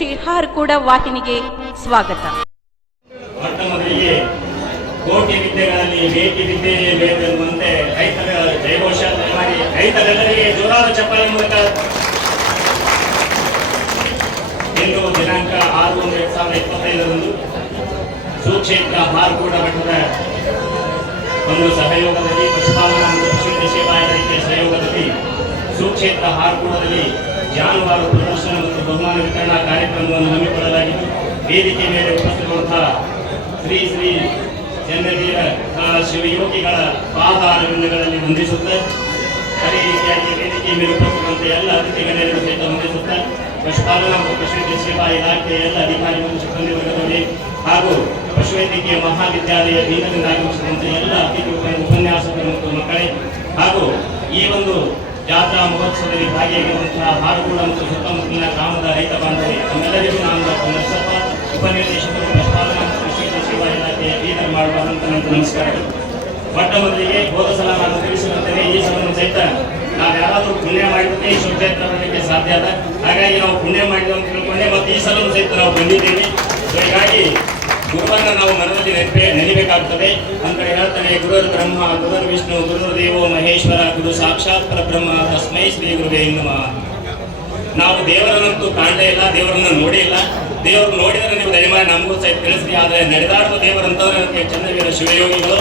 ಶ್ರೀ ಹಾರ್ಕೂಡ ವಾಹಿನಿಗೆ ಸ್ವಾಗತ. ಕೋಟಿ ವಿದ್ಯೆಗಳಲ್ಲಿ ಬೇಟಿ ವಿದ್ಯೆಯೇ ಬೇಕೆನ್ನುವಂತೆ ರೈತರ ಮಾಡಿ ರೈತರೆಲ್ಲರಿಗೆ ಜೋರಾದ ಚಪ್ಪಾಳೆ ಮೂಲಕ ಇಂದು ದಿನಾಂಕ ಆರು ಒಂದು ಎರಡ್ ಸಾವಿರದ ಇಪ್ಪತ್ತೈದರಂದು ಸುಕ್ಷೇತ್ರ ಹಾರ್ಕೂಡ ಮಠದ ಒಂದು ಸಹಯೋಗದಲ್ಲಿ ಪಶುಪಾಲನಾ ಮತ್ತು ಸಹಯೋಗದಲ್ಲಿ ಸುಕ್ಷೇತ್ರ ಹಾರ್ಕೂಡದಲ್ಲಿ ಜಾನುವಾರು ಪ್ರದರ್ಶನ ಮತ್ತು ಬಹುಮಾನ ವಿತರಣಾ ಕಾರ್ಯಕ್ರಮವನ್ನು ಹಮ್ಮಿಕೊಳ್ಳಲಾಗಿದ್ದು, ವೇದಿಕೆ ಮೇಲೆ ಉಪಸ್ಥಿತರುವಂತಹ ಶ್ರೀ ಶ್ರೀ ಚಂದ್ರವೀರ ಶಿವಯೋಗಿಗಳ ಶಿವಯೋಗಿಗಳ ಪಾದಾರವಿಂದಗಳಲ್ಲಿ ಹೊಂದಿಸುತ್ತೆ ಅದೇ ರೀತಿಯಾಗಿ ವೇದಿಕೆ ಮೇಲೆ ಉಪಸ್ಥಿತರಂತೆ ಎಲ್ಲ ಅತಿಥಿ ಗಣ್ಯರು ಸಹಿತ ವಂದಿಸುತ್ತಾ, ಪಶುಪಾಲನಾ ಮತ್ತು ಪಶು ಸೇವಾ ಇಲಾಖೆಯ ಎಲ್ಲ ಅಧಿಕಾರಿ ಮತ್ತು ಸಿಬ್ಬಂದಿ ವರ್ಗದಲ್ಲಿ ಹಾಗೂ ಪಶುವೈದ್ಯಕೀಯ ಮಹಾವಿದ್ಯಾಲಯ ಬೀದರ್ನಿಂದ ಆಗಮಿಸಿದಂತೆ ಎಲ್ಲ ಅತಿಥಿ ಉಪ- ಉಪನ್ಯಾಸಕರು ಮತ್ತು ಮಕ್ಕಳೇ ಹಾಗೂ ಈ ಒಂದು ಜಾತ್ರಾ ಮಹೋತ್ಸವದಲ್ಲಿ ಭಾಗಿಯಾಗಿರುವಂತಹ ಹಾಡುಗೂಡ ಮತ್ತು ಸುತ್ತಮುತ್ತಲಿನ ಗ್ರಾಮದ ರೈತ ಬಾಂಧವರು, ತಮ್ಮೆಲ್ಲರಿಗೂ ನಾನು ಡಾಕ್ಟರ್ ನರಸಪ್ಪ, ಉಪನಿರ್ದೇಶಕರು, ಪ್ರಸ್ತಾವನಾ ಮತ್ತು ಕೃಷಿ ಸೇವಾ ಇಲಾಖೆಯ ಬೀದರ್ ಮಾಡುವ ಅನಂತ ನಮಸ್ಕಾರಗಳು ಮೊಟ್ಟ ಮೊದಲಿಗೆ ಹೋದ ಸಲ ನಾನು ತಿಳಿಸಿದಂತೆಯೇ ಈ ಸಲ ಸಹಿತ ನಾವು ಯಾರಾದರೂ ಪುಣ್ಯ ಮಾಡಿದ್ರೆ ಈ ಶುಭ್ಯತ್ರ ಬರಲಿಕ್ಕೆ ಸಾಧ್ಯ ಅದ ಹಾಗಾಗಿ ನಾವು ಪುಣ್ಯ ಮಾಡಿದ್ವಿ ಅಂತ ತಿಳ್ಕೊಂಡೆ, ಮತ್ತು ಈ ಸಲ ಸಹಿತ ನಾವು ಬಂದಿದ್ದೇವೆ. ಹೀಗಾಗಿ ಗುರುವನ್ನ ನಾವು ಮನದಲ್ಲಿ ನೆನಪೇ ನೆನಬೇಕಾಗ್ತದೆ ಅಂತ ಹೇಳ್ತಾನೆ ಗುರುರ್ ಬ್ರಹ್ಮ ಗುರುರ್ ವಿಷ್ಣು ಗುರುರ್ ದೇವೋ ಮಹೇಶ್ವರ, ಗುರು ಸಾಕ್ಷಾತ್ ಪರಬ್ರಹ್ಮ, ತಸ್ಮೈ ಶ್ರೀ ಗುರುವೇ ನಮಃ. ನಾವು ದೇವರನ್ನಂತೂ ಕಾಣಲೇ ಇಲ್ಲ, ದೇವರನ್ನು ನೋಡೇ ಇಲ್ಲ. ದೇವರು ನೋಡಿದರೆ ನೀವು ದಯಮಾಡಿ ನಮಗೂ ಸಹ ತಿಳಿಸ್ರಿ, ಆದರೆ ನಡೆದಾಡುವ ದೇವರಂತಂದ್ರೆ ನನಗೆ ಚಂದ್ರವೀರ ಶಿವಯೋಗಿಗಳು.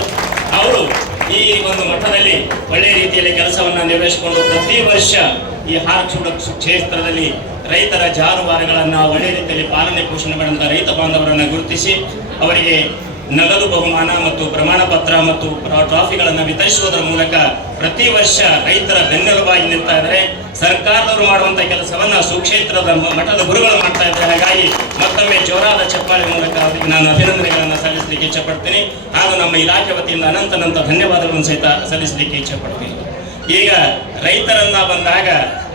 ಅವರು ಈ ಒಂದು ಮಠದಲ್ಲಿ ಒಳ್ಳೆಯ ರೀತಿಯಲ್ಲಿ ಕೆಲಸವನ್ನು ನಿರ್ವಹಿಸಿಕೊಂಡು ಪ್ರತಿ ವರ್ಷ ಈ ಹಾರ ಕ್ಷೇತ್ರದಲ್ಲಿ ರೈತರ ಜಾನುವಾರುಗಳನ್ನ ಒಳ್ಳೆಯ ರೀತಿಯಲ್ಲಿ ಪಾಲನೆ ಪೋಷಣೆ ಮಾಡಿದಂಥ ರೈತ ಬಾಂಧವರನ್ನು ಗುರುತಿಸಿ ಅವರಿಗೆ ನಗದು ಬಹುಮಾನ ಮತ್ತು ಪ್ರಮಾಣ ಪತ್ರ ಮತ್ತು ಟ್ರಾಫಿಗಳನ್ನು ವಿತರಿಸುವುದರ ಮೂಲಕ ಪ್ರತಿ ವರ್ಷ ರೈತರ ಬೆನ್ನೆಲುಬಾಗಿ ನಿಲ್ತಾ ಇದ್ದಾರೆ. ಸರ್ಕಾರದವರು ಮಾಡುವಂತ ಕೆಲಸವನ್ನ ಸುಕ್ಷೇತ್ರದ ಮಠದ ಗುರುಗಳು ಮಾಡ್ತಾ ಇದ್ದಾರೆ. ಹಾಗಾಗಿ ಮತ್ತೊಮ್ಮೆ ಜೋರಾದ ಚಪ್ಪಾಳೆ ಮೂಲಕ ಅವರಿಗೆ ನಾನು ಅಭಿನಂದನೆಗಳನ್ನು ಸಲ್ಲಿಸಲಿಕ್ಕೆ ಇಚ್ಛಪಡ್ತೀನಿ. ಹಾಗೂ ನಮ್ಮ ಇಲಾಖೆ ವತಿಯಿಂದ ಅನಂತ ಅನಂತ ಧನ್ಯವಾದಗಳನ್ನು ಸಹಿತ ಸಲ್ಲಿಸಲಿಕ್ಕೆ ಇಚ್ಛಪಡ್ತೀನಿ. ಈಗ ರೈತರನ್ನ ಬಂದಾಗ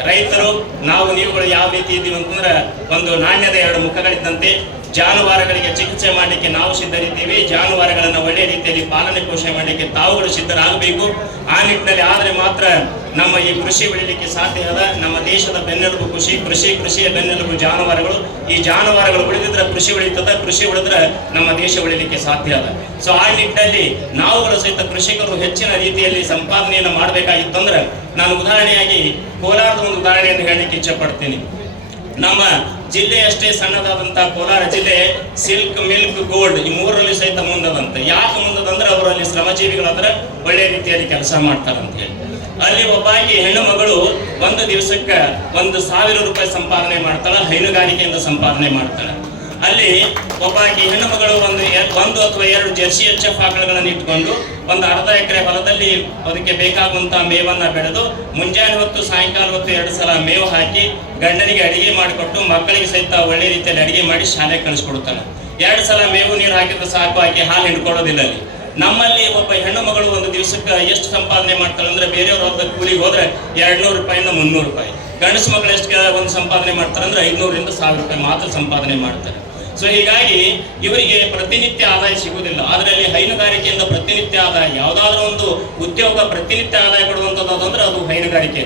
ರೈತರು, ನಾವು ನೀವುಗಳು ಯಾವ ರೀತಿ ಇದ್ದೀವಿ ಅಂತಂದ್ರೆ ಒಂದು ನಾಣ್ಯದ ಎರಡು ಮುಖಗಳಿದ್ದಂತೆ ಜಾನುವಾರುಗಳಿಗೆ ಚಿಕಿತ್ಸೆ ಮಾಡಲಿಕ್ಕೆ ನಾವು ಸಿದ್ಧರಿದ್ದೀವಿ. ಜಾನುವಾರುಗಳನ್ನು ಒಳ್ಳೆ ರೀತಿಯಲ್ಲಿ ಪಾಲನೆ ಪೋಷಣೆ ಮಾಡಲಿಕ್ಕೆ ತಾವುಗಳು ಸಿದ್ಧರಾಗಬೇಕು. ಆ ನಿಟ್ಟಿನಲ್ಲಿ ಆದರೆ ಮಾತ್ರ ನಮ್ಮ ಈ ಕೃಷಿ ಬೆಳೀಲಿಕ್ಕೆ ಸಾಧ್ಯ ಅದ ನಮ್ಮ ದೇಶದ ಬೆನ್ನೆಲುಬು ಕೃಷಿ ಕೃಷಿ, ಕೃಷಿಯ ಬೆನ್ನೆಲುಬು ಜಾನುವಾರುಗಳು. ಈ ಜಾನುವಾರುಗಳು ಉಳಿದಿದ್ರೆ ಕೃಷಿ ಉಳಿತದ, ಕೃಷಿ ಉಳಿದ್ರೆ ನಮ್ಮ ದೇಶ ಉಳಿಲಿಕ್ಕೆ ಸಾಧ್ಯ ಅದ ಸೊ ಆ ನಿಟ್ಟಿನಲ್ಲಿ ನಾವುಗಳು ಸಹಿತ ಕೃಷಿಕರು ಹೆಚ್ಚಿನ ರೀತಿಯಲ್ಲಿ ಸಂಪಾದನೆಯನ್ನು ಮಾಡಬೇಕಾಗಿತ್ತು ಅಂದ್ರೆ ನಾನು ಉದಾಹರಣೆಯಾಗಿ ಕೋಲಾರದ ಒಂದು ಉದಾಹರಣೆಯನ್ನು ಹೇಳಲಿಕ್ಕೆ ಇಚ್ಛಪಡ್ತೀನಿ. ನಮ್ಮ ಜಿಲ್ಲೆಯಷ್ಟೇ ಸಣ್ಣದಾದಂತಹ ಸಣ್ಣದಾದಂತ ಕೋಲಾರ ಜಿಲ್ಲೆ ಸಿಲ್ಕ್, ಮಿಲ್ಕ್, ಗೋಲ್ಡ್ ಈ ಮೂರರಲ್ಲಿ ಸಹಿತ ಮುಂದದಂತೆ. ಯಾಕೆ ಮುಂದದಂದ್ರೆ ಅವರು ಅಲ್ಲಿ ಶ್ರಮಜೀವಿಗಳಂದ್ರೆ ಒಳ್ಳೆ ರೀತಿಯಲ್ಲಿ ಕೆಲಸ ಮಾಡ್ತಾರಂತ ಹೇಳಿ. ಅಲ್ಲಿ ಒಬ್ಬಾಕಿ ಹೆಣ್ಣು ಮಗಳು ಒಂದು ದಿವಸಕ್ಕೆ ಒಂದು ಸಾವಿರ ರೂಪಾಯಿ ಸಂಪಾದನೆ ಮಾಡ್ತಾಳ, ಹೈನುಗಾರಿಕೆಯಿಂದ ಸಂಪಾದನೆ ಮಾಡ್ತಾಳ. ಅಲ್ಲಿ ಒಬ್ಬಾಕಿ ಹೆಣ್ಣು ಮಗಳು ಒಂದು ಒಂದು ಅಥವಾ ಎರಡು ಜರ್ಸಿ ಎಚ್ ಎಫ್ ಆಕಳುಗಳನ್ನು ಇಟ್ಕೊಂಡು ಒಂದು ಅರ್ಧ ಎಕರೆ ಹೊಲದಲ್ಲಿ ಅದಕ್ಕೆ ಬೇಕಾಗುವಂತ ಮೇವನ್ನ ಬೆಳೆದು ಮುಂಜಾನೆ ಹೊತ್ತು, ಸಾಯಂಕಾಲ ಹೊತ್ತು ಎರಡು ಸಲ ಮೇವು ಹಾಕಿ ಗಂಡನಿಗೆ ಅಡಿಗೆ ಮಾಡಿಕೊಟ್ಟು ಮಕ್ಕಳಿಗೆ ಸಹಿತ ಒಳ್ಳೆ ರೀತಿಯಲ್ಲಿ ಅಡಿಗೆ ಮಾಡಿ ಶಾಲೆಗೆ ಕಳಿಸ್ಕೊಡ್ತಾನೆ ಎರಡು ಸಲ ಮೇವು ನೀರು ಹಾಕಿದ್ರೆ ಸಾಕು, ಆಕೆ ಹಾಲು ಹಿಡ್ಕೊಡೋದಿಲ್ಲ ಅಲ್ಲಿ. ನಮ್ಮಲ್ಲಿ ಒಬ್ಬ ಹೆಣ್ಣು ಮಗಳು ಒಂದು ದಿವಸಕ್ಕೆ ಎಷ್ಟು ಸಂಪಾದನೆ ಮಾಡ್ತಾಳೆ ಅಂದ್ರೆ ಬೇರೆಯವ್ರ ಹೊತ್ತ ಕೂಲಿಗೆ ಹೋದ್ರೆ ಎರಡ್ ನೂರು ರೂಪಾಯಿಂದ ಮುನ್ನೂರು ರೂಪಾಯಿ. ಗಂಡಸು ಮಗಳು ಎಷ್ಟು ಒಂದು ಸಂಪಾದನೆ ಮಾಡ್ತಾರೆ ಅಂದ್ರೆ ಐದ್ನೂರಿಂದ ಸಾವಿರ ರೂಪಾಯಿ ಮಾತ್ರ ಸಂಪಾದನೆ ಮಾಡ್ತಾರೆ. ಸೊ ಹೀಗಾಗಿ ಇವರಿಗೆ ಪ್ರತಿನಿತ್ಯ ಆದಾಯ ಸಿಗುವುದಿಲ್ಲ. ಅದರಲ್ಲಿ ಹೈನುಗಾರಿಕೆಯಿಂದ ಪ್ರತಿನಿತ್ಯ ಆದಾಯ, ಯಾವುದಾದ್ರೂ ಒಂದು ಉದ್ಯೋಗ ಪ್ರತಿನಿತ್ಯ ಆದಾಯ ಕೊಡುವಂಥದ್ದು ಅಂದ್ರೆ ಅದು ಹೈನುಗಾರಿಕೆ.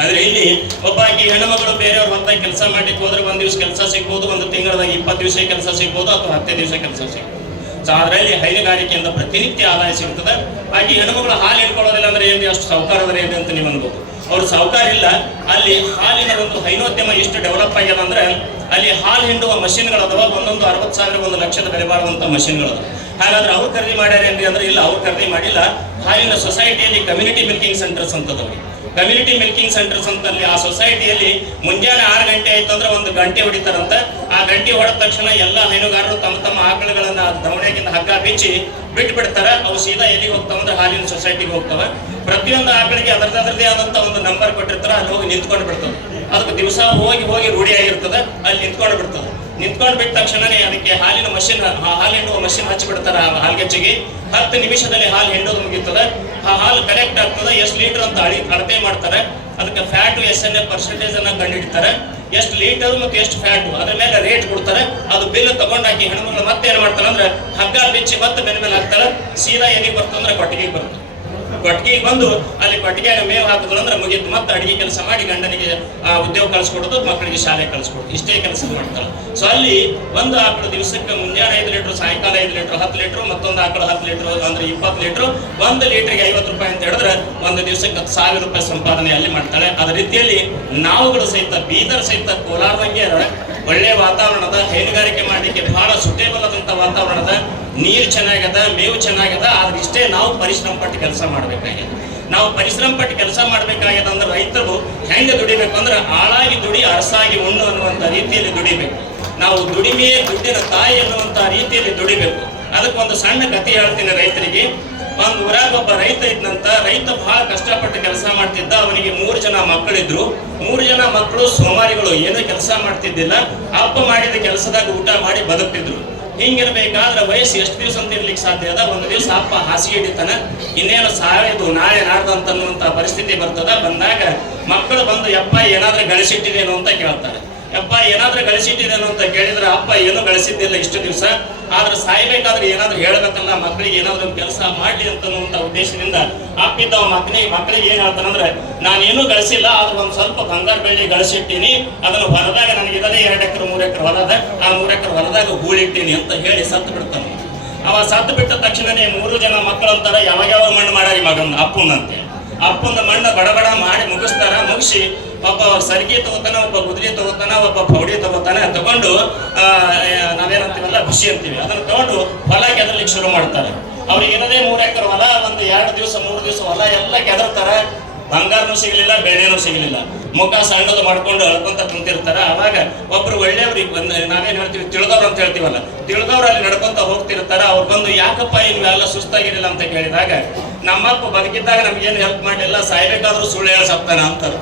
ಆದ್ರೆ ಇಲ್ಲಿ ಒಬ್ಬ ಹೆಣ್ಣು ಹೆಣ್ಣುಮಗಳು ಬೇರೆಯವ್ರ ಹೊತ್ತಾಗಿ ಕೆಲಸ ಮಾಡ್ಲಿಕ್ಕೆ ಹೋದ್ರೆ ಒಂದ್ ದಿವಸ ಕೆಲಸ ಸಿಗ್ಬೋದು, ಒಂದು ತಿಂಗಳದಾಗ ಇಪ್ಪತ್ತು ದಿವಸ ಕೆಲಸ ಸಿಗ್ಬೋದು ಅಥವಾ ಹತ್ತೇ ದಿವಸ ಕೆಲಸ ಸಿಗ್ಬೋದು. ಅದರಲ್ಲಿ ಹೈನುಗಾರಿಕೆಯಿಂದ ಪ್ರತಿನಿತ್ಯ ಆದಾಯ ಸಿಗುತ್ತದೆ ಹಾಗೆ ಹೆಣ್ಮಗಳು ಹಾಲು ಹಿಡ್ಕೊಳ್ಳೋದಿಲ್ಲ ಅಂದ್ರೆ ಏನು ಅಷ್ಟು ಸಹಕಾರದ್ರೆ ಏನ್ರಿ ಅಂತ ನೀವು ಅನ್ಬೋದು. ಅವ್ರು ಸಹಕಾರ ಇಲ್ಲ. ಅಲ್ಲಿ ಹಾಲಿನ ಒಂದು ಹೈನೋದ್ಯಮ ಎಷ್ಟು ಡೆವಲಪ್ ಆಗ್ಯದ ಅಂದ್ರೆ ಅಲ್ಲಿ ಹಾಲು ಹಿಂಡುವ ಮಷಿನ್ಗಳದವ ಒಂದೊಂದು ಅರವತ್ತು ಸಾವಿರ ಒಂದು ಲಕ್ಷದ ಬೆಲೆ ಬಾಳುವಂತ ಮಷಿನ್ಗಳದ ಹಾಗಾದ್ರೆ ಅವ್ರು ಖರೀದಿ ಮಾಡ್ಯಾರೇನ್ರಿ ಅಂದ್ರೆ ಇಲ್ಲ, ಅವ್ರು ಖರೀದಿ ಮಾಡಿಲ್ಲ. ಹಾಲಿನ ಸೊಸೈಟಿಯಲ್ಲಿ ಕಮ್ಯುನಿಟಿ ಮಿಲ್ಕಿಂಗ್ ಸೆಂಟರ್ಸ್ ಅಂತದವ್ರಿ ಕಮ್ಯುನಿಟಿ ಮಿಲ್ಕಿಂಗ್ ಸೆಂಟರ್ಸ್ ಅಂತ ಅಲ್ಲಿ ಆ ಸೊಸೈಟಿಯಲ್ಲಿ ಮುಂಜಾನೆ ಆರು ಗಂಟೆ ಆಯ್ತು ಅಂದ್ರೆ ಒಂದು ಗಂಟೆ ಹೊಡಿತಾರಂತ. ಆ ಗಂಟೆ ಹೊಡೆದ ತಕ್ಷಣ ಎಲ್ಲ ಹೈನುಗಾರರು ತಮ್ಮ ತಮ್ಮ ಆಕಳುಗಳನ್ನ ದವಣೆಗಿಂತ ಹಗ್ಗ ಬಿಚ್ಚಿ ಬಿಟ್ಟು ಬಿಡ್ತಾರ ಅವು ಸೀದಾ ಎಲ್ಲಿಗೆ ಹೋಗ್ತಾವ ಅಂದ್ರೆ ಹಾಲಿನ ಸೊಸೈಟಿಗೆ ಹೋಗ್ತಾವ. ಪ್ರತಿಯೊಂದು ಆಕಳಿಗೆ ಅದರದ್ದೇ ಅದರದೇ ಆದಂತ ಒಂದು ನಂಬರ್ ಕೊಟ್ಟಿರ್ತಾರ. ಅಲ್ಲಿ ಹೋಗಿ ನಿಂತ್ಕೊಂಡು ಬಿಡ್ತದೆ ಅದಕ್ಕೆ ದಿವಸ ಹೋಗಿ ಹೋಗಿ ರೂಢಿಯಾಗಿರ್ತದೆ ಅಲ್ಲಿ ನಿಂತ್ಕೊಂಡು ಬಿಡ್ತದೆ ನಿಂತ್ಕೊಂಡು ಬಿಟ್ಟ ತಕ್ಷಣನೇ ಅದಕ್ಕೆ ಹಾಲಿನ ಮಷಿನ್ ಹಾಲು ಹಿಂಡುವ ಮಷಿನ್ ಹಚ್ಚಿ ಬಿಡ್ತಾರ ಆ ಹಾಲ್ಗೆಚ್ಚಿಗೆ ಹತ್ತು ನಿಮಿಷದಲ್ಲಿ ಹಾಲು ಹಿಂಡೋದು ಮುಗಿತದೆ. ಆ ಹಾಲು ಕಲೆಕ್ಟ್ ಆಗ್ತದೆ. ಎಷ್ಟು ಲೀಟರ್ ಅಂತ ಅಳಿ, ಅಳತೆ ಮಾಡ್ತಾರೆ. ಅದಕ್ಕೆ fat S N A percentage ಅನ್ನ ಕಂಡುಹಿಡಿತಾರೆ. ಎಷ್ಟು ಲೀಟರ್ ಮತ್ತು ಎಷ್ಟು ಫ್ಯಾಟು ಅದ್ರ ಮೇಲೆ ರೇಟ್ ಕೊಡ್ತಾರೆ. ಅದು ಬಿಲ್ ತಗೊಂಡಾಕಿ ಹೆಣ್ಮಕ್ಳು ಮತ್ತೆ ಏನ್ ಮಾಡ್ತಾರೆ ಅಂದ್ರೆ ಹಗ್ಗ ಬಿಚ್ಚಿ ಮತ್ತೆ ಬೆನ್ ಮೇಲೆ ಹಾಕ್ತಾರೆ. ಸೀದಾ ಎಲ್ಲಿಗೆ ಬರ್ತಂದ್ರೆ ಕೊಟ್ಟಿಗೆ ಬರ್ತದೆ ಕೊಟ್ಟಿಗೆ ಬಂದು ಅಲ್ಲಿ ಕೊಟ್ಟಿಗೆ ಮೇವು ಹಾಕಿದ್ರು ಅಂದ್ರೆ ಮುಗಿತು. ಮತ್ತೆ ಅಡಿಗೆ ಕೆಲಸ ಮಾಡಿ ಗಂಡನಿಗೆ ಆ, ಉದ್ಯೋಗ ಕಳಿಸ್ಕೊಡೋದು ಮಕ್ಕಳಿಗೆ ಶಾಲೆ ಕಳಿಸ್ಕೊಡೋದು. ಇಷ್ಟೇ ಕೆಲಸ ಮಾಡ್ತಾರೆ. ಸೊ ಅಲ್ಲಿ ಒಂದು ಆಕಳು ದಿವಸಕ್ಕೆ ಮುಂಜಾನೆ ಐದು ಲೀಟರ್ ಸಾಯಂಕಾಲ ಐದು ಲೀಟರ್ ಹತ್ತು ಲೀಟರ್ ಮತ್ತೊಂದು ಆಕಳು ಹತ್ತು ಲೀಟರ್ ಅಂದ್ರೆ ಇಪ್ಪತ್ತು ಲೀಟರ್. ಒಂದು ಲೀಟರ್ಗೆ ಐವತ್ತು ರೂಪಾಯಿ ಅಂತ ಹೇಳಿದ್ರೆ ಒಂದು ದಿವಸಕ್ಕೆ ಸಾವಿರ ರೂಪಾಯಿ ಸಂಪಾದನೆ ಅಲ್ಲಿ ಮಾಡ್ತಾಳೆ. ಅದೇ ರೀತಿಯಲ್ಲಿ ನಾವುಗಳು ಸಹಿತ ಬೀದರ್ ಸಹಿತ ಕೋಲಾರದಂಗೆ ಒಳ್ಳೆ ವಾತಾವರಣದ ಹೈನುಗಾರಿಕೆ ಮಾಡಲಿಕ್ಕೆ ಬಹಳ ಸುಟೇಬಲ್ ಆದಂತ ವಾತಾವರಣದ ನೀರು ಚೆನ್ನಾಗದ, ಮೇವು ಚೆನ್ನಾಗದ, ಆದ್ರೆ ಇಷ್ಟೇ ನಾವು ಪರಿಶ್ರಮ ಪಟ್ಟು ಕೆಲಸ ಮಾಡ್ಬೇಕಾಗ್ಯದ. ನಾವು ಪರಿಶ್ರಮ ಪಟ್ಟು ಕೆಲಸ ಮಾಡ್ಬೇಕಾಗ್ಯದ ಅಂದ್ರೆ ರೈತರು ಹೆಂಗ ದುಡಿಬೇಕು ಅಂದ್ರೆ ಆಳಾಗಿ ದುಡಿ, ಅರಸಾಗಿ ಉಣ್ಣು ಅನ್ನುವಂತ ರೀತಿಯಲ್ಲಿ ದುಡಿಬೇಕು. ನಾವು ದುಡಿಮೆಯೇ ದುಡ್ಡಿನ ತಾಯಿ ಅನ್ನುವಂತ ರೀತಿಯಲ್ಲಿ ದುಡಿಬೇಕು. ಅದಕ್ಕೆ ಒಂದು ಸಣ್ಣ ಕಥೆ ಹೇಳ್ತೀನಿ ರೈತರಿಗೆ. ಒಂದು ಊರಾಗ ಒಬ್ಬ ರೈತ ಇದ್ನಂತ, ರೈತ ಬಹಳ ಕಷ್ಟಪಟ್ಟು ಕೆಲಸ ಮಾಡ್ತಿದ್ದ, ಅವನಿಗೆ ಮೂರು ಜನ ಮಕ್ಕಳಿದ್ರು. ಮೂರು ಜನ ಮಕ್ಕಳು ಸೋಮಾರಿಗಳು, ಏನೂ ಕೆಲಸ ಮಾಡ್ತಿದ್ದಿಲ್ಲ. ಅಪ್ಪ ಮಾಡಿದ ಕೆಲಸದಾಗ ಊಟ ಮಾಡಿ ಬದುಕ್ತಿದ್ರು. ಹಿಂಗಿರ್ಬೇಕಾದ್ರೆ ವಯಸ್ಸು ಎಷ್ಟು ದಿವಸ ಅಂತ ಇರ್ಲಿಕ್ಕೆ ಸಾಧ್ಯ ಅದ? ಒಂದು ದಿವಸ ಅಪ್ಪ ಹಾಸಿಗೆ ಹಿಡಿತಾನ. ಇನ್ನೇನು ಸಾಯೋದು ನಾಳೆ ನಾಡ್ದು ಅಂತ ಪರಿಸ್ಥಿತಿ ಬರ್ತದ? ಬಂದಾಗ ಮಕ್ಕಳು ಬಂದು ಅಪ್ಪ ಏನಾದ್ರೂ ಗಳಿಸಿಟ್ಟಿದೇನು ಅಂತ ಕೇಳ್ತಾರೆ. ಯಪ್ಪ ಏನಾದ್ರೂ ಗಳಿಸಿಟ್ಟಿದ್ದೇನೆ ಅಂತ ಕೇಳಿದ್ರೆ, ಅಪ್ಪ, ಏನು ಗಳಿಸಿದ್ದಿಲ್ಲ ಇಷ್ಟು ದಿವಸ. ಆದ್ರೆ ಸಾಯ್ಬೇಕಾದ್ರೆ ಏನಾದ್ರೂ ಹೇಳ್ಬೇಕಲ್ಲ ಮಕ್ಕಳಿಗೆ ಏನಾದ್ರೂ ಕೆಲಸ ಮಾಡ್ಲಿ ಅಂತ ಉದ್ದೇಶದಿಂದ ಅಪ್ಪಿದ್ದ ಮಕ್ಕಳಿಗೆ ಮಕ್ಕಳಿಗೆ ಏನ್ ಹೇಳ್ತಾನಂದ್ರೆ, ನಾನೇನು ಗಳಿಸಿಲ್ಲ, ಆದ್ರೆ ಒಂದ್ ಸ್ವಲ್ಪ ಬಂಗಾರ ಬೆಳ್ಳಿ ಗಳಿಸಿಟ್ಟಿನಿ. ಅದನ್ನು ಹೊರದಾಗ ನನಗೆ ಇದೇ ಎರಡು ಎಕರೆ, ಮೂರು ಎಕರೆ ಹೊಲದ, ಆ ಮೂರು ಎಕರೆ ಹೊಲದಾಗ ಹೂಳಿಟ್ಟಿನಿ ಅಂತ ಹೇಳಿ ಸತ್ತು ಬಿಡ್ತಾನೆ. ಅವ ಸತ್ತು ಬಿಟ್ಟ ತಕ್ಷಣನೇ ಮೂರು ಜನ ಮಕ್ಕಳು ಅಂತಾರ ಯಾವಾಗ ಯಾವಾಗ ಮಣ್ಣು ಮಾಡಾರಿ ಮಗನ, ಅಪ್ಪನಂತೆ. ಅಪ್ಪನ ಮಣ್ಣ ಬಡಬಡ ಮಾಡಿ ಮುಗಿಸ್ತಾರ, ಮುಗಿಸಿ ಒಬ್ಬ ಸರಿಗೆ ತಗೋತಾನ, ಒಬ್ಬ ಗುದ್ರಿ ತಗೋತಾನ, ಒಬ್ಬ ಪೌಡಿ ತಗೋತಾನ, ತಗೊಂಡು ನಾವೇನಂತೀವಲ್ಲ ಖುಷಿ ಅಂತೀವಿ. ಅದನ್ನ ತಗೊಂಡು ಹೊಲ ಕೆದರ್ಲಿಕ್ಕೆ ಶುರು ಮಾಡ್ತಾರೆ. ಅವ್ರಿಗೆ ಏನದೇ ಮೂರ್ ಎಕರೆ ಹೊಲ, ಒಂದು ಎರಡು ದಿವಸ, ಮೂರು ದಿವಸ ಹೊಲ ಎಲ್ಲ ಕೆದರ್ತಾರ. ಬಂಗಾರನೂ ಸಿಗಲಿಲ್ಲ, ಬೆಳೆನೂ ಸಿಗಲಿಲ್ಲ. ಮುಖ ಸಣ್ಣದು ಮಾಡ್ಕೊಂಡು ಅಳ್ಕೊಂತ ಕುಂತಿರ್ತಾರ. ಅವಾಗ ಒಬ್ರು ಒಳ್ಳೆಯವ್ರಿಗೆ ಬಂದು, ನಾವೇನ್ ಹೇಳ್ತೀವಿ, ತಿಳಿದವ್ರು ಅಂತ ಹೇಳ್ತೀವಲ್ಲ ತಿಳಿದವ್ರು ಅಲ್ಲಿ ನಡ್ಕೊಂತ ಹೋಗ್ತಿರ್ತಾರ. ಅವ್ರು ಬಂದು, ಯಾಕಪ್ಪ ಇವೆಲ್ಲ ಸುಸ್ತಾಗಿರಲಿಲ್ಲ? ಅಂತ ಕೇಳಿದಾಗ, ನಮ್ಮಪ್ಪ ಬದುಕಿದ್ದಾಗ ನಮ್ಗೇನು ಹೆಲ್ಪ್ ಮಾಡಿಲ್ಲ ಸಾಯ್ಬೇಕಾದ್ರೂ ಸುಳ್ಳು ಹೇಳ ಸಪ್ತಾನ ಅಂತಾರೆ.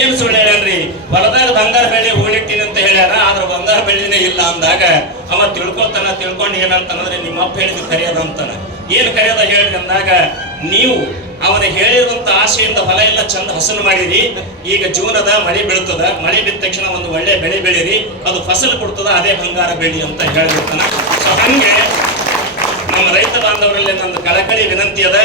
ಏನ್ ಸುಳ್ಳು ಹೇಳ್ಯಾನ್ರಿ ಹೊಲದಾಗ ಬಂಗಾರ ಬೆಳೆ ಹೂಡಿಟ್ಟಿನಿ ಅಂತ ಹೇಳ್ಯಾರ, ಆದ್ರೆ ಬಂಗಾರ ಬೆಳ್ಳಿನೇ ಇಲ್ಲ ಅಂದಾಗ ಅವ ತಿಳ್ಕೊತಾನ ತಿಳ್ಕೊಂಡು ಏನಂತಂದ್ರೆ ನಿಮ್ಮ ಅಪ್ಪ ಹೇಳಿದ್ ಕರೆಯದ ಅಂತಾನ. ಏನ್ ಕರೆಯೋದ ಹೇಳಿ ಅಂದಾಗ, ನೀವು ಅವನ ಹೇಳಿರುವಂತ ಆಸೆಯಿಂದ ಹೊಲ ಎಲ್ಲ ಚಂದ ಹಸನು ಮಾಡಿರಿ, ಈಗ ಜೂನದ ಮಳೆ ಬೀಳ್ತದ, ಮಳೆ ಬಿದ್ದ ತಕ್ಷಣ ಒಂದು ಒಳ್ಳೆ ಬೆಳೆ ಬೆಳೀರಿ, ಅದು ಫಸಲು ಕೊಡ್ತದ, ಅದೇ ಬಂಗಾರ ಬೆಳಿ ಅಂತ ಹೇಳಿರ್ತಾನ ಸೊ ಹಂಗೆ ನಮ್ಮ ರೈತ ಬಾಂಧವರಲ್ಲಿ ನಂದು ಕಳಕಳಿ ವಿನಂತಿ ಅದ,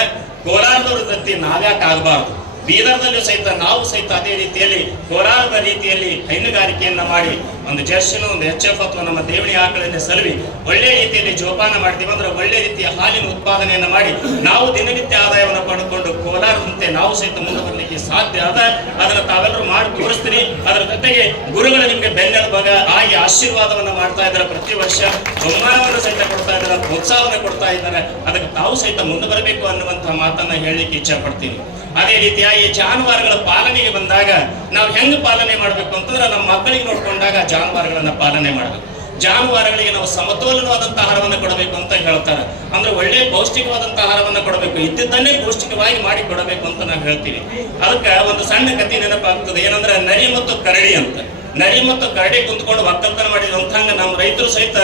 ಕೋಲಾರದವ್ರ ಜೊತೆ ನಾವ್ಯಾಕೆ ಆಗಬಾರ್ದು? ಬೀದರ್ದಲ್ಲೂ ಸಹಿತ ನಾವು ಸಹಿತ ಅದೇ ರೀತಿಯಲ್ಲಿ ಕೋಲಾರದ ರೀತಿಯಲ್ಲಿ ಹೈನುಗಾರಿಕೆಯನ್ನು ಮಾಡಿ ಒಂದು ಜರ್ಸಿನ, ಒಂದು ಎಚ್ ಎಫ್ ಅಥವಾ ನಮ್ಮ ದೇವಣಿ ಆಕಳನ್ನ ಸಲುವಿ. ಒಳ್ಳೆ ರೀತಿಯಲ್ಲಿ ಜೋಪಾನ ಮಾಡ್ತೀವಿ ಅಂದ್ರೆ ಒಳ್ಳೆ ರೀತಿಯ ಹಾಲಿನ ಉತ್ಪಾದನೆಯನ್ನ ಮಾಡಿ. ನಾವು ದಿನನಿತ್ಯ ಆದಾಯವನ್ನು ಪಡೆದುಕೊಂಡು ಕೋಲಾರದಂತೆ ನಾವು ಸಹಿತ ಮುಂದುವರಲಿಕ್ಕೆ ಸಾಧ್ಯ ಅದ. ಅದನ್ನ ತಾವೆಲ್ಲರೂ ಮಾಡಿ ತೋರಿಸ್ತೀರಿ. ಅದರ ಜೊತೆಗೆ ಗುರುಗಳು ನಿಮಗೆ ಬೆನ್ನೆಲುಬಾಗ ಆಗಿ ಆಶೀರ್ವಾದವನ್ನ ಮಾಡ್ತಾ ಇದ್ದಾರೆ ಪ್ರತಿ ವರ್ಷ. ಬಹುಮಾನವನ್ನು ಸಹಿತ ಕೊಡ್ತಾ ಇದ್ದಾರೆ, ಪ್ರೋತ್ಸಾಹವನ್ನು ಕೊಡ್ತಾ ಇದ್ದಾರೆ. ಅದಕ್ಕೆ ತಾವು ಸಹಿತ ಮುಂದೆ ಬರಬೇಕು ಅನ್ನುವಂತಹ ಮಾತನ್ನ ಹೇಳಲಿಕ್ಕೆ ಇಚ್ಛೆ ಪಡ್ತೀನಿ ಅದೇ ರೀತಿಯಾಗಿ ಜಾನುವಾರುಗಳ ಪಾಲನೆಗೆ ಬಂದಾಗ ನಾವು ಹೆಂಗ್ ಪಾಲನೆ ಮಾಡಬೇಕು ಅಂತಂದ್ರೆ ನಮ್ಮ ಮಕ್ಕಳಿಗೆ ನೋಡ್ಕೊಂಡಾಗ ಜಾನುವಾರುಗಳನ್ನ ಪಾಲನೆ ಮಾಡಬೇಕು. ಜಾನುವಾರುಗಳಿಗೆ ನಾವು ಸಮತೋಲನವಾದಂತಹ ಆಹಾರವನ್ನು ಕೊಡಬೇಕು ಅಂತ ಹೇಳ್ತಾರೆ. ಅಂದ್ರೆ ಒಳ್ಳೆ ಪೌಷ್ಟಿಕವಾದಂತಹ ಆಹಾರವನ್ನು ಕೊಡಬೇಕು. ಇದ್ದಿದ್ದನ್ನೇ ಪೌಷ್ಟಿಕವಾಗಿ ಮಾಡಿ ಕೊಡಬೇಕು ಅಂತ ನಾವು ಹೇಳ್ತೀವಿ. ಅದಕ್ಕೆ ಒಂದು ಸಣ್ಣ ಕಥೆ ನೆನಪಾಗ್ತದೆ. ಏನಂದ್ರೆ ನರಿ ಮತ್ತು ಕರಡಿ ಅಂತ. ನರಿ ಮತ್ತು ಕರಡಿ ಕುಂತ್ಕೊಂಡು ಒಕ್ಕಲ್ತನ ಮಾಡಿದಂತಹ ನಮ್ಮ ರೈತರು ಸಹಿತ,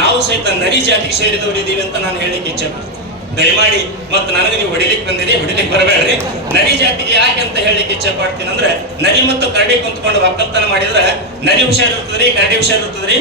ನಾವು ಸಹಿತ ನರಿ ಜಾತಿಗೆ ಸೇರಿದವರು ಇದ್ದೀವಿ ಅಂತ ನಾನು ಹೇಳಿಕ್ಕೆ ಇಚ್ಛೆ ದಯಮಾಡಿ ಮತ್ತು ನನಗೆ ನೀವು ಹೊಡಿಲಿಕ್ಕೆ ಬಂದಿರಿ, ಹೊಡಿಲಿಕ್ಕೆ ಬರಬೇಡ್ರಿ. ನರಿ ಜಾತಿಗೆ ಯಾಕೆ ಅಂತ ಹೇಳಲಿಕ್ಕೆ ಇಚ್ಛೆ ಪಡ್ತೀನಿ ಅಂದ್ರೆ ನರಿ ಮತ್ತು ಕರಡಿ ಕುಂತ್ಕೊಂಡು ಒಕ್ಕಲ್ತನ ಮಾಡಿದ್ರೆ ನರಿ ಹುಷಾರಿರ್ತದ್ರಿ, ಕರಡಿ ಹುಷಾರಿರ್ತದ್ರಿ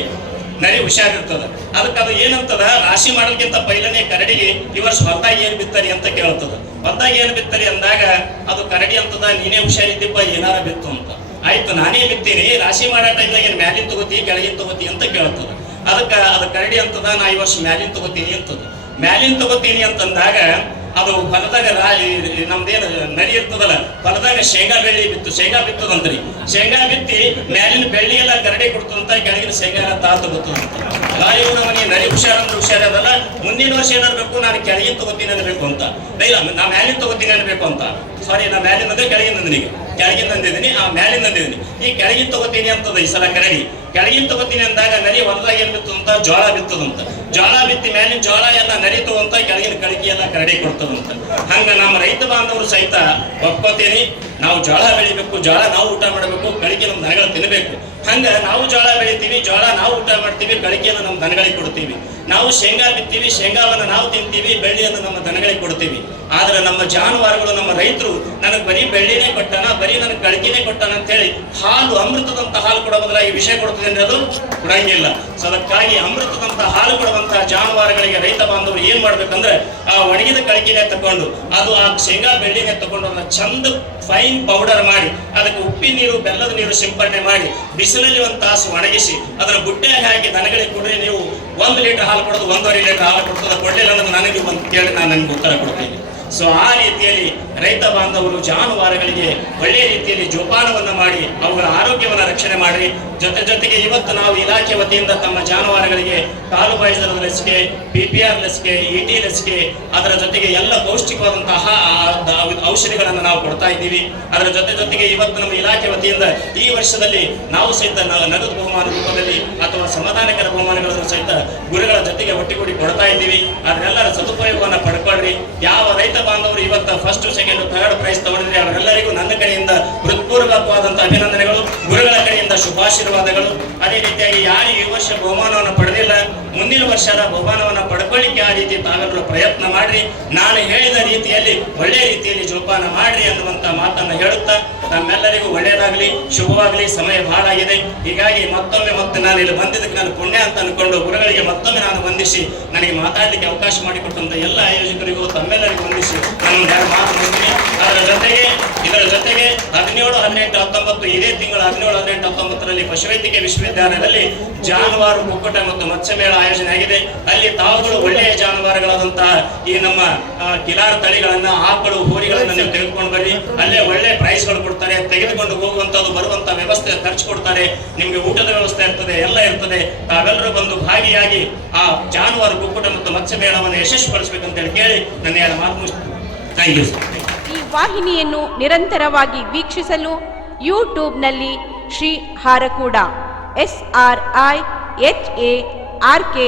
ನರಿ ಹುಷಾರಿರ್ತದ. ಅದಕ್ಕೆ ಅದು ಏನಂತದ? ರಾಶಿ ಮಾಡೋಕ್ಕಿಂತ ಪೈಲನೆ ಕರಡಿಗೆ ಈ ವರ್ಷ ಹೊತ್ತಾಗಿ ಏನ್ ಬಿತ್ತರಿ ಅಂತ ಕೇಳ್ತದ. ಹೊತ್ತಾಗಿ ಏನ್ ಬಿತ್ತರಿ ಅಂದಾಗ, ಅದು ಕರಡಿ ಅಂತದ, ನೀನೇ ಹುಷಾರಿದ್ದೀಪ ಏನಾರ ಬಿತ್ತು ಅಂತ. ಆಯ್ತು, ನಾನೇ ಬಿತ್ತೀನಿ, ರಾಶಿ ಮಾಡೋ ಟೈಮ್ನಾಗ ಏನ್ ಮ್ಯಾಲಿನ ತಗೋತಿ, ಕೆಳಗಿನ ತಗೋತಿ ಅಂತ ಕೇಳ್ತದ. ಅದಕ್ಕೆ ಅದು ಕರಡಿ ಅಂತದ, ನಾ ಈ ವರ್ಷ ಮ್ಯಾಲಿನ ತಗೋತೀನಿ ಅಂತದ. ಮ್ಯಾಲಿನ ತಗೋತೀನಿ ಅಂತಂದಾಗ ಅದು ಹೊಲದಾಗ ನಮ್ದೇನು ನರಿ ಇರ್ತದಲ್ಲ ಹೊಲದಾಗ ಶೇಂಗಾ ಬೆಳ್ಳಿ ಬಿತ್ತು, ಶೇಂಗಾ ಬಿತ್ತದಂತ್ರಿ. ಶೇಂಗಾ ಬಿತ್ತಿ ಮ್ಯಾಲಿನ ಬೆಳ್ಳಿ ಎಲ್ಲ ಕರಡಿ ಕೊಡ್ತದಂತ ಕೆಳಗಿನ ಶೇಂಗಾ ಎಲ್ಲ ತಾ ತಗೋತದಂತ ಇವ್ರು ನಮಗೆ ನರಿ ಹುಷಾರಂದ್ರೆ ಹುಷಾರದಲ್ಲ ಮುಂದಿನ ವರ್ಷ ಏನಾಗಬೇಕು ನಾನು ಕೆಳಗಿನ ತಗೋತೀನಿ ಅನ್ಬೇಕು ಅಂತ. ಇಲ್ಲ, ನಾ ಮ್ಯಾಲಿನ ತಗೋತೀನಿ ಅನ್ಬೇಕು ಅಂತ. ಸಾರಿ ನಾ ಮ್ಯಾಲಿನ ಅಂದ್ರೆ ಕೆಳಗಿನ ನಂದಿನಿಗೆ ಕೆಳಗಿನ ನಂದಿದ್ದೀನಿ ಆ ಮ್ಯಾಲಿನ ನಂದಿದ್ದೀನಿ ಈ ಕೆಳಗಿನ ತಗೋತೀನಿ ಅಂತದ ಈ ಸಲ ಕರಡಿ. ಕೆಳಗಿನ ತಗೋತೀನಿ ಅಂದಾಗ ನರಿ ಹೊಲದಾಗ ಏನ್ ಬಿತ್ತು ಅಂತ ಜೋಳ ಬಿತ್ತದಂತ. ಜೋಳ ಬಿತ್ತಿ ಮ್ಯಾಲಿನ ಜೋಳ ಎಲ್ಲ ಅಂತ ಕೆಳಗಿನ ಕಡಿಕೆಯನ್ನ ಕರಡಿ ಕೊಡ್ತದಂತ ಹಂಗ ನಮ್ಮ ರೈತ ಬಾಂಧವರು ಸಹಿತ ಒಪ್ಕೋತೇನೆ, ನಾವು ಜೋಳ ಬೆಳಿಬೇಕು, ಜೋಳ ನಾವು ಊಟ ಮಾಡಬೇಕು ಕಳಿಕೆ ನಮ್ಮ ದನಗಳು ತಿನ್ನಬೇಕು ಹಂಗ ನಾವು ಜೋಳ ಬೆಳಿತೀವಿ, ಜೋಳ ನಾವು ಊಟ ಮಾಡ್ತೀವಿ ಕಳಿಕೆಯನ್ನು ನಮ್ಮ ದನಗಳಿಗೆ ಕೊಡ್ತೀವಿ. ನಾವು ಶೇಂಗಾ ಬಿತ್ತೀವಿ, ಶೇಂಗಾವನ್ನು ನಾವು ತಿಂತೀವಿ, ಬೆಳ್ಳಿಯನ್ನು ನಮ್ಮ ದನಗಳಿಗೆ ಕೊಡ್ತೀವಿ. ಆದ್ರೆ ನಮ್ಮ ಜಾನುವಾರುಗಳು, ನಮ್ಮ ರೈತರು ನನಗೆ ಬರೀ ಬೆಳ್ಳಿನೇ ಕೊಟ್ಟಾನ, ಬರೀ ನನಗೆ ಗಳಿಕೆನೇ ಕೊಟ್ಟಾನ ಅಂತ ಹೇಳಿ ಹಾಲು ಅಮೃತದಂತ ಹಾಲು ಕೊಡೋ ಬದಲಾಗಿ ವಿಷಯ ಕೊಡ್ತದೆ ಅಂದ್ರೆ ಅದು ಕೊಡಂಗಿಲ್ಲ. ಸೊ ಅದಕ್ಕಾಗಿ ಅಮೃತದಂತ ಹಾಲು ಕೊಡುವಂತಹ ಜಾನುವಾರುಗಳಿಗೆ ರೈತ ಬಾಂಧವರು ಏನ್ ಮಾಡ್ಬೇಕಂದ್ರೆ ಆ ಒಣಗಿದ ಕಳಕಿನೇ ತಕೊಂಡು, ಅದು ಆ ಶೇಂಗಾ ಬೆಳ್ಳಿನೇ ತಕೊಂಡು ಅದನ್ನ ಚಂದ ಫೈನ್ ಪೌಡರ್ ಮಾಡಿ, ಅದಕ್ಕೆ ಉಪ್ಪಿ ನೀರು, ಬೆಲ್ಲದ ನೀರು ಸಿಂಪಡಣೆ ಮಾಡಿ, ಬಿಸಿಲಲ್ಲಿ ಒಂದು ತಾಸು ಒಣಗಿಸಿ ಅದರ ಬುಟ್ಟೆಯಾಗಿ ಹಾಕಿ ದನಗಳಿಗೆ ಕೊಡ್ರಿ, ನೀವು ಒಂದು ಲೀಟರ್ ಹಾಲು ಕೊಡೋದು ಒಂದೂವರೆ ಲೀಟರ್ ಹಾಲು ಕೊಡ್ತದೆ, ಕೊಡ್ಲಿಲ್ಲ ಅನ್ನೋದು ನನಗೆ ಒಂದು ಕೇಳಿ ನಾನು ನನಗೆ ಉತ್ತರ ಕೊಡ್ತೀನಿ. ಸೊ ಆ ರೀತಿಯಲ್ಲಿ ರೈತ ಬಾಂಧವರು ಜಾನುವಾರುಗಳಿಗೆ ಒಳ್ಳೆಯ ರೀತಿಯಲ್ಲಿ ಜೋಪಾನವನ್ನು ಮಾಡಿ ಅವುಗಳ ಆರೋಗ್ಯವನ್ನು ರಕ್ಷಣೆ ಮಾಡಿ ಜೊತೆ ಜೊತೆಗೆ ಇವತ್ತು ನಾವು ಇಲಾಖೆ ವತಿಯಿಂದ ತಮ್ಮ ಜಾನುವಾರುಗಳಿಗೆ ಕಾಲು ಬಾಯಿಸದ ಲಸಿಕೆ ಪಿ ಪಿ ಆರ್ ಲಸಿಕೆ, ಇ ಟಿ ಲಸಿಕೆ, ಅದರ ಜೊತೆಗೆ ಎಲ್ಲ ಪೌಷ್ಟಿಕವಾದಂತಹ ಔಷಧಿಗಳನ್ನು ನಾವು ಕೊಡ್ತಾ ಇದ್ದೀವಿ. ಅದರ ಜೊತೆ ಜೊತೆಗೆ ಇವತ್ತು ನಮ್ಮ ಇಲಾಖೆ ವತಿಯಿಂದ ಈ ವರ್ಷದಲ್ಲಿ ನಾವು ಸಹಿತ ನಗದು ಬಹುಮಾನ ರೂಪದಲ್ಲಿ ಅಥವಾ ಸಮಾಧಾನಕರ ಬಹುಮಾನಗಳನ್ನು ಸಹಿತ ಗುರುಗಳ ಜೊತೆಗೆ ಒಟ್ಟಿಗೂಡಿ ಕೊಡ್ತಾ ಇದ್ದೀವಿ. ಅದರೆಲ್ಲರ ಸದುಪಯೋಗವನ್ನು ಪಡ್ಕೊಳ್ರಿ. ಯಾವ ರೈತ ಬಾಂಧವರು ಇವತ್ತು ಫಸ್ಟ್ ಸೆಕೆಂಡ್ ಥರ್ಡ್ ಪ್ರೈಸ್ ತಗೊಂಡಿದ್ರೆ ಅವರೆಲ್ಲರಿಗೂ ನನ್ನ ಕಡೆಯಿಂದ ಹೃತ್ಪೂರ್ವಕವಾದಂತಹ ಅಭಿನಂದನೆಗಳು. ಗುರುಗಳ ಕಡೆಯಿಂದ ಶುಭಾಶೀರ್ವಾದಗಳು ಅದೇ ರೀತಿಯಾಗಿ ಯಾರು ಈ ವರ್ಷ ಬಹುಮಾನವನ್ನು ಪಡೆದಿಲ್ಲ ಮುಂದಿನ ವರ್ಷದ ಬಹುಮಾನವನ್ನು ಪಡ್ಕೊಳ್ಳಿಕ್ಕೆ ರೀತಿ ತಾವೆಲ್ಲರೂ ಪ್ರಯತ್ನ ಮಾಡ್ರಿ. ನಾನು ಹೇಳಿದ ರೀತಿಯಲ್ಲಿ, ಒಳ್ಳೆ ರೀತಿಯಲ್ಲಿ ಜೋಪಾನ ಮಾಡ್ರಿ ಅನ್ನುವಂತ ಮಾತನ್ನ ಹೇಳುತ್ತಾ, ನಮ್ಮೆಲ್ಲರಿಗೂ ಒಳ್ಳೆಯದಾಗಲಿ ಶುಭವಾಗಲಿ, ಸಮಯ ಬಹಳ ಆಗಿದೆ. ಹೀಗಾಗಿ ಮತ್ತೊಮ್ಮೆ ಮತ್ತೆ ನಾನು ಇಲ್ಲಿ ಬಂದಿದ್ದಕ್ಕೆ ನಾನು ಪುಣ್ಯ ಅಂತ ಅನ್ಕೊಂಡು ಗುರುಗಳಿಗೆ ಮತ್ತೊಮ್ಮೆ ನಾನು ವಂದಿಸಿ, ನನಗೆ ಮಾತಾಡಲಿಕ್ಕೆ ಅವಕಾಶ ಮಾಡಿಕೊಟ್ಟಂತ ಎಲ್ಲ ಆಯೋಜಕರಿಗೂ ತಮ್ಮೆಲ್ಲರಿಗೂ ವಂದಿಸಿ ಅದರ ಜೊತೆಗೆ, ಇದರ ಜೊತೆಗೆ ಹದಿನೇಳು, ಹದಿನೆಂಟು, ಹತ್ತೊಂಬತ್ತು, ಇದೇ ತಿಂಗಳ ಹದಿನೇಳು, ಹದಿನೆಂಟು, ಹತ್ತೊಂಬತ್ತರಲ್ಲಿ ಪಶುವೈದ್ಯಕೀಯ ವಿಶ್ವವಿದ್ಯಾಲಯದಲ್ಲಿ ಜಾನುವಾರು ಮುಕ್ಕುಟ ಮತ್ತು ಮತ್ಸ್ಯ ಮೇಳ ಆಯೋಜನೆ ಆಗಿದೆ. ಅಲ್ಲಿ ತಾವುಗಳು ಒಳ್ಳೆಯ ಜಾನುವಾರುಗಳಾದಂತಹ ಈ ನಮ್ಮ ಕಿಲಾರ್ ತಳಿಗಳನ್ನ, ಆಕಳು, ಹೋರಿಗಳನ್ನ ನೀವು ತೆಗೆದುಕೊಂಡು ಬರ್ರಿ ಅಲ್ಲೇ ಒಳ್ಳೆ ಪ್ರೈಸ್ಗಳು ಕೊಡ್ತಾರೆ. ತೆಗೆದುಕೊಂಡು ಹೋಗುವಂತದ್ದು ಬರುವಂತ ವ್ಯವಸ್ಥೆ ಖರ್ಚು ಕೊಡ್ತಾರೆ. ನಿಮ್ಗೆ ಊಟದ ವ್ಯವಸ್ಥೆ ಇರ್ತದೆ, ಎಲ್ಲ ಇರ್ತದೆ. ತಾವೆಲ್ಲರೂ ಬಂದು ಭಾಗಿಯಾಗಿ ಆ ಜಾನುವಾರು, ಕುಕ್ಕುಟ ಮತ್ತು ಮತ್ಸ್ಯ ಮೇಳವನ್ನು ಅಂತ ಹೇಳಿ ಕೇಳಿ ನನ್ನ ಎರಡು ಮಾತು ಥ್ಯಾಂಕ್ ಯು ಈ ವಾಹಿನಿಯನ್ನು ನಿರಂತರವಾಗಿ ವೀಕ್ಷಿಸಲು ಯೂಟ್ಯೂಬ್ನಲ್ಲಿ Shri Harakuda S R I H A R K